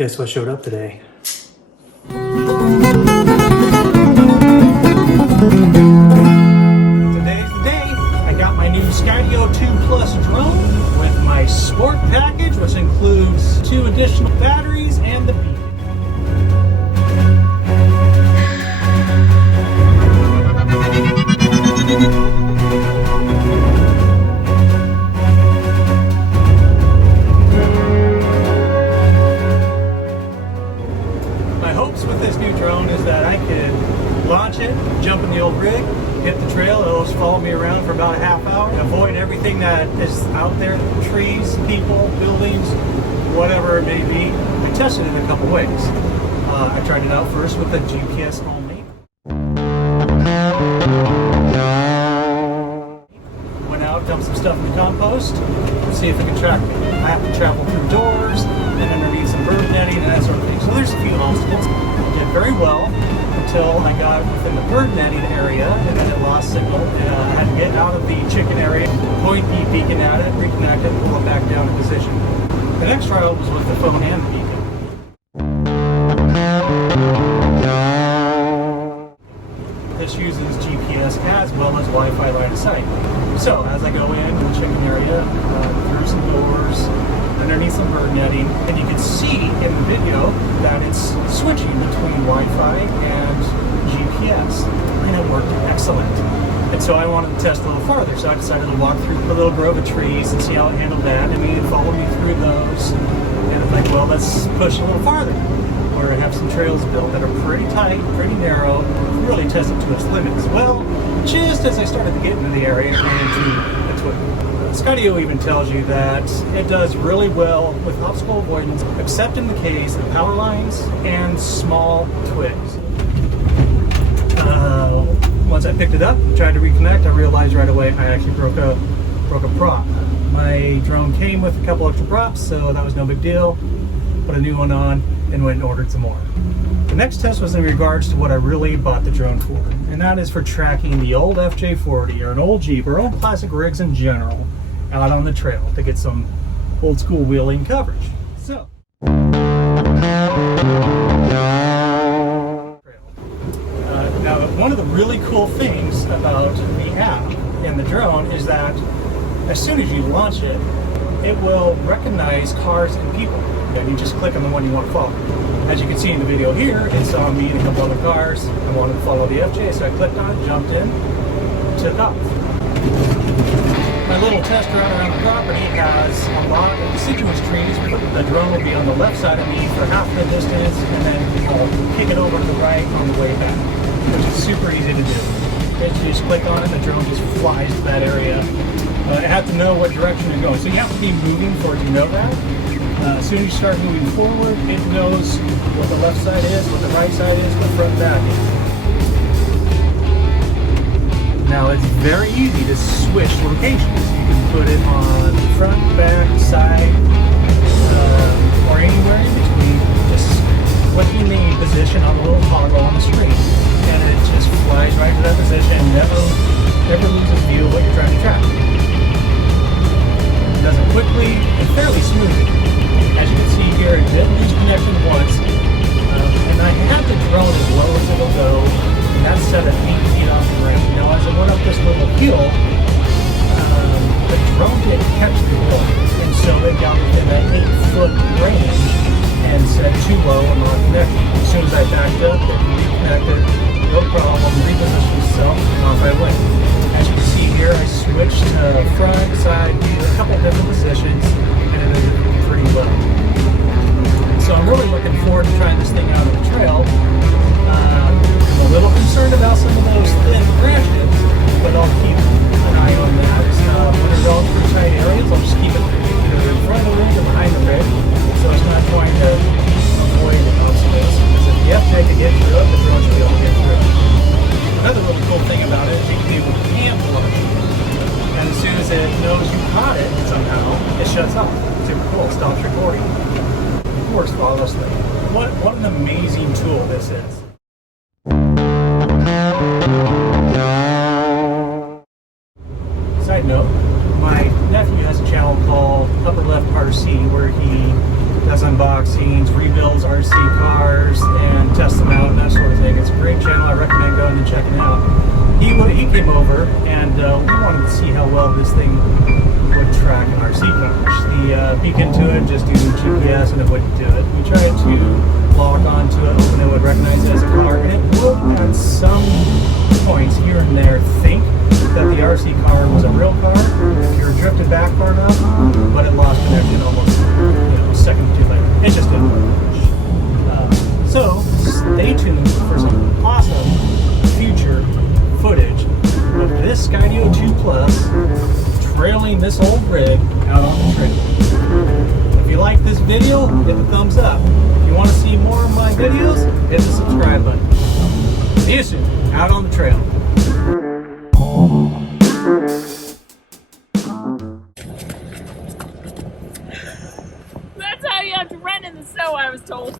Guess what showed up today? Today's the day. I got my new Skydio 2 Plus drone with my sport package, which includes 2 additional batteries and the beacon. My hopes with this new drone is that I could launch it, jump in the old rig, hit the trail, it'll just follow me around for about a half hour, avoid everything that is out there, trees, people, buildings, whatever it may be. I tested it a couple ways. I tried it out first with the GPS only. Went out, dumped some stuff in the compost, see if it can track me. I have to travel through doors and underneath some bird netting and that sort of thing. So there's a few obstacles. I did very well until I got within the bird netting area, and then it lost signal. And I had to get out of the chicken area, point the beacon at it, reconnect it, pull it back down in position. The next trial was with the phone and the beacon. This uses GPS as well as Wi-Fi line of sight. So as I go in the chicken area, through some doors, underneath some bird netting, and you can see in the video that it's switching between Wi-Fi and GPS, and it worked excellent. And so I wanted to test a little farther, so I decided to walk through the little grove of trees and see how it handled that, and it followed me through those. And it's like, well, let's push a little farther, where I have some trails built that are pretty tight, pretty narrow, really test it to its limits. Well, just as I started to get into the area, I ran into a twig. Skydio even tells you that it does really well with obstacle avoidance, except in the case of power lines and small twigs. Once I picked it up and tried to reconnect, I realized right away I actually broke a prop. My drone came with a couple extra props, so that was no big deal. Put a new one on and went and ordered some more. The next test was in regards to what I really bought the drone for, and that is for tracking the old FJ40 or an old Jeep or old classic rigs in general out on the trail to get some old school wheeling coverage. So, now one of the really cool things about the app and the drone is that as soon as you launch it, it will recognize cars and people. And you just click on the one you want to follow. As you can see in the video here, it saw me and a couple other cars. I wanted to follow the FJ, so I clicked on it, jumped in, took off. My little test around the property has a lot of deciduous trees. The drone will be on the left side of me for half the distance, and then I'll kick it over to the right on the way back, which is super easy to do. You just click on it, the drone just flies to that area. It has to know what direction you're going, so you have to be moving for it to know that. As soon as you start moving forward, it knows what the left side is, what the right side is, what front and back is. Now it's very easy to switch locations. You can put it on front, back, side, or anywhere in between. Just clicking the position on the little toggle on the screen, and it just flies right to that position. Never loses view of what you're trying to track. It does it quickly and fairly smoothly. As you can see here, it did lose connection once, and I had the drone as low as it'll go, and that's set at 8 feet off the ground. Now as I went up this little hill, the drone didn't catch the hill, and so it got within that 8-foot range and said too low and not connected. As soon as I backed up, it reconnected, no problem, repositioned itself, and off I went. As you can see here, I switched to front, side, view, a couple different positions, and it is pretty low. So I'm really looking forward to trying this thing out on the trail. I'm a little concerned about some of those thin branches, but I'll keep an eye on that. When it's all through tight areas, I'll just keep it either in front of the rig or behind the rig, so it's not trying to avoid obstacles. Because if the FJ can get through it, the drone should be able to get through it. Another really cool thing about it is you can be able to camouflage. And as soon as it knows you caught it somehow, it shuts off. Super cool. It stops recording. It works flawlessly. What an amazing tool this is. Side note, my nephew has a channel called Upper Left RC, where he does unboxings, rebuilds RC cars, and tests them out and that sort of thing. It's a great channel. I recommend going and checking it out. He came over and we wanted to see how well this thing would track an RC cars. The beacon to it, just do GPS and it wouldn't do it. We tried to lock onto it, hoping it would recognize it as a car, and it would at some points here and there think that the RC car was a real car if you were drifted back far enough, but it lost connection almost a second or two later. It just didn't work. So stay tuned for some awesome future footage of this Skydio 2 Plus trailing this old rig out on the trail. If you like this video, hit the thumbs up. If you want to see more of my videos, hit the subscribe button. See you soon, out on the trail. That's how you have to run in the snow, I was told.